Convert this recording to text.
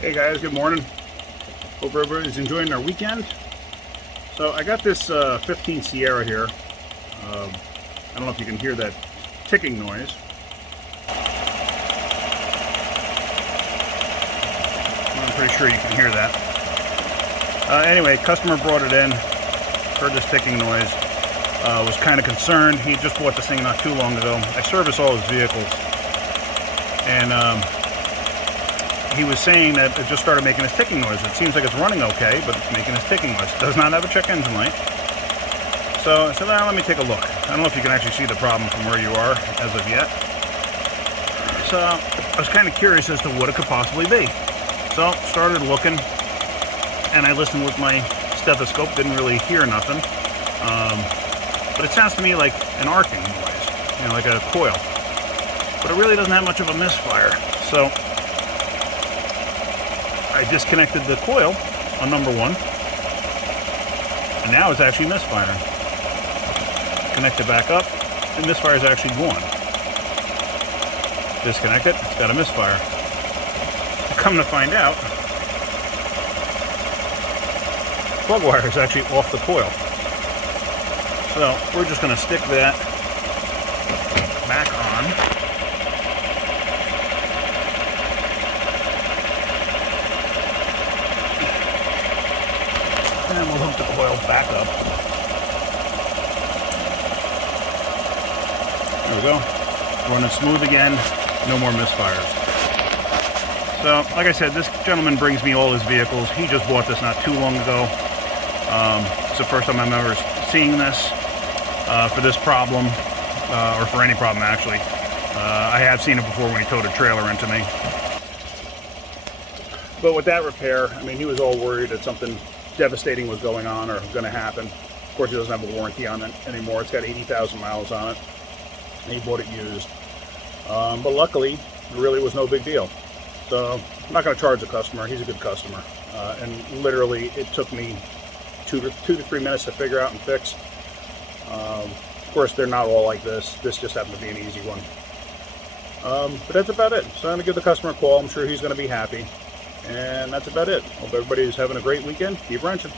Hey guys, good morning. Hope everybody's enjoying their weekend. So I got this 15 Sierra here. I don't know if you can hear that ticking noise. I'm pretty sure you can hear that. Anyway, customer brought it in, heard this ticking noise, was kind of concerned. He just bought this thing not too long ago. I service all his vehicles, and he was saying that it just started making this ticking noise. It seems like it's running okay, but it's making this ticking noise. It does not have a check engine light. So I said, well, let me take a look. I don't know if you can actually see the problem from where you are as of yet. So I was kind of curious as to what it could possibly be. So started looking, and I listened with my stethoscope. Didn't really hear nothing. But it sounds to me like an arcing noise, like a coil. But it really doesn't have much of a misfire. So I disconnected the coil on number one, and now it's actually misfiring. Connect it back up, and misfire is actually gone. Disconnect it, it's got a misfire. Come to find out, plug wire is actually off the coil. So we're just going to stick that back on. And we'll hook the coil back up. There we go. Running smooth again. No more misfires. So, like I said, this gentleman brings me all his vehicles. He just bought this not too long ago. It's the first time I'm ever seeing this for this problem, or for any problem actually. I have seen it before when he towed a trailer into me. But with that repair, I mean, he was all worried that something devastating was going on or going to happen. Of course, he doesn't have a warranty on it anymore. It's got 80,000 miles on it. And he bought it used. But luckily, it really was no big deal. So I'm not going to charge the customer. He's a good customer. And literally, it took me two to 3 minutes to figure out and fix. Of course, they're not all like this. This just happened to be an easy one. But that's about it. So I'm going to give the customer a call. I'm sure he's going to be happy. And that's about it. Hope everybody's having a great weekend. Keep wrenching.